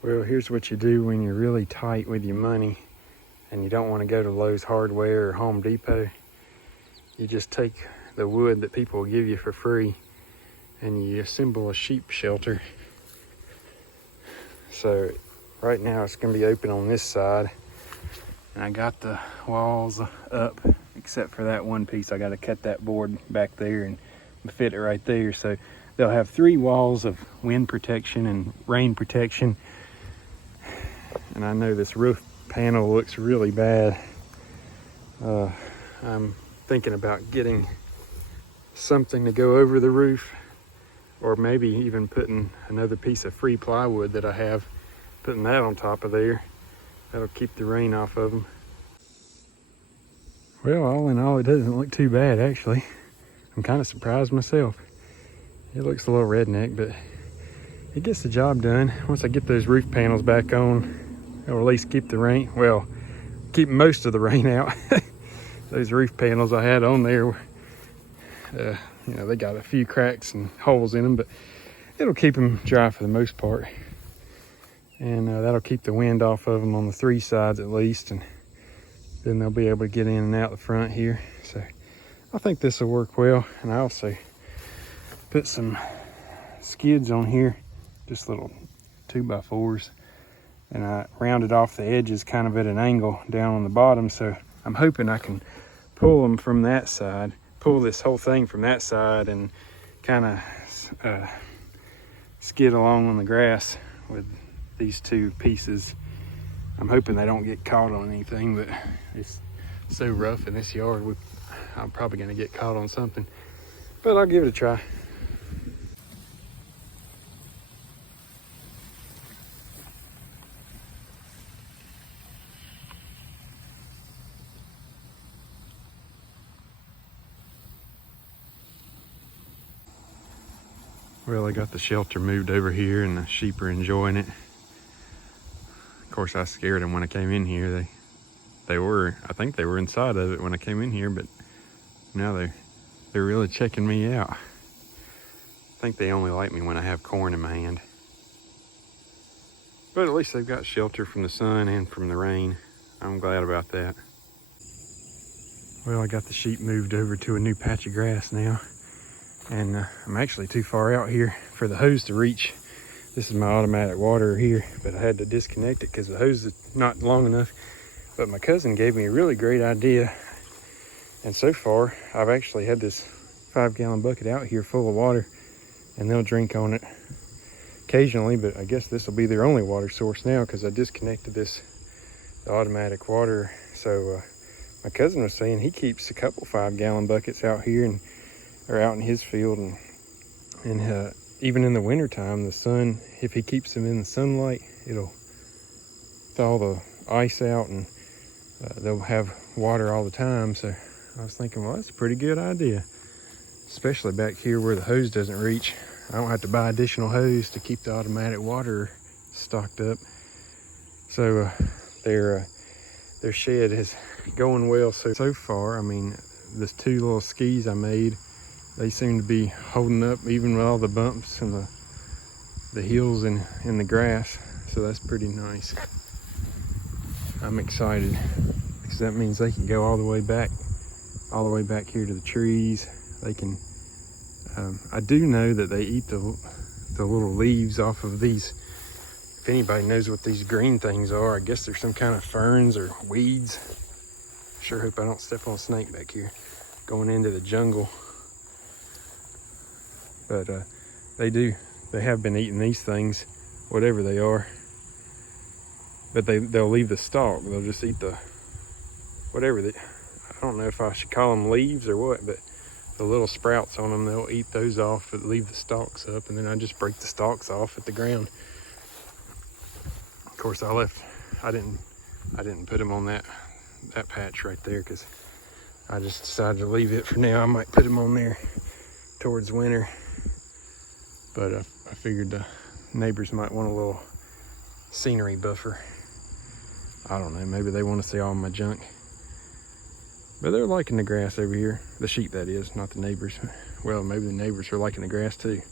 Well, here's what you do when you're really tight with your money and you don't want to go to Lowe's Hardware or Home Depot. You just take the wood that people will give you for free and you assemble a sheep shelter. So right now it's going to be open on this side, and I got the walls up except for that one piece. I got to cut that board back there and fit it right there. So they'll have 3 walls of wind protection and rain protection. And I know this roof panel looks really bad. I'm thinking about getting something to go over the roof, or maybe even putting another piece of free plywood that I have, putting that on top of there. That'll keep the rain off of them. Well, all in all, it doesn't look too bad, actually. I'm kind of surprised myself. It looks a little redneck, but it gets the job done. Once I get those roof panels back on, it'll at least keep the rain, well, keep most of the rain out. Those roof panels I had on there, you know, they got a few cracks and holes in them, but it'll keep them dry for the most part. And that'll keep the wind off of them on the 3 sides at least, and then they'll be able to get in and out the front here. So I think this will work well. And I also put some skids on here, just little 2x4s, and I rounded off the edges kind of at an angle down on the bottom. So I'm hoping I can pull them from that side, pull this whole thing from that side, and kind of skid along on the grass with these 2 pieces. I'm hoping they don't get caught on anything, but it's so rough in this yard, I'm probably going to get caught on something, but I'll give it a try. Well, I got the shelter moved over here and the sheep are enjoying it. Of course, I scared them when I came in here. I think they were inside of it when I came in here, but now they're really checking me out. I think they only like me when I have corn in my hand. But at least they've got shelter from the sun and from the rain. I'm glad about that. Well, I got the sheep moved over to a new patch of grass now. And I'm actually too far out here for the hose to reach. This is my automatic water here, but I had to disconnect it because the hose is not long enough. But my cousin gave me a really great idea. And so far, I've actually had this 5-gallon bucket out here full of water, and they'll drink on it occasionally, but I guess this will be their only water source now because I disconnected the automatic water. So my cousin was saying he keeps a couple 5-gallon buckets out here or out in his field, and even in the wintertime, the sun, if he keeps them in the sunlight, it'll thaw the ice out, and they'll have water all the time. So I was thinking, well, that's a pretty good idea, especially back here where the hose doesn't reach. I don't have to buy additional hose to keep the automatic water stocked up. So their shed is going well so far. I mean, this 2 little skis I made, they seem to be holding up even with all the bumps and the hills in the grass. So that's pretty nice. I'm excited because that means they can go all the way back here to the trees. They can, I do know that they eat the little leaves off of these. If anybody knows what these green things are, I guess they're some kind of ferns or weeds. Sure hope I don't step on a snake back here going into the jungle. But they have been eating these things, whatever they are. But they'll leave the stalk. They'll just eat the, whatever I don't know if I should call them leaves or what, but the little sprouts on them, they'll eat those off, but leave the stalks up, and then I just break the stalks off at the ground. Of course, I didn't put them on that patch right there because I just decided to leave it for now. I might put them on there towards winter. But I figured the neighbors might want a little scenery buffer. I don't know, maybe they want to see all my junk. But they're liking the grass over here. The sheep, that is, not the neighbors. Well, maybe the neighbors are liking the grass too.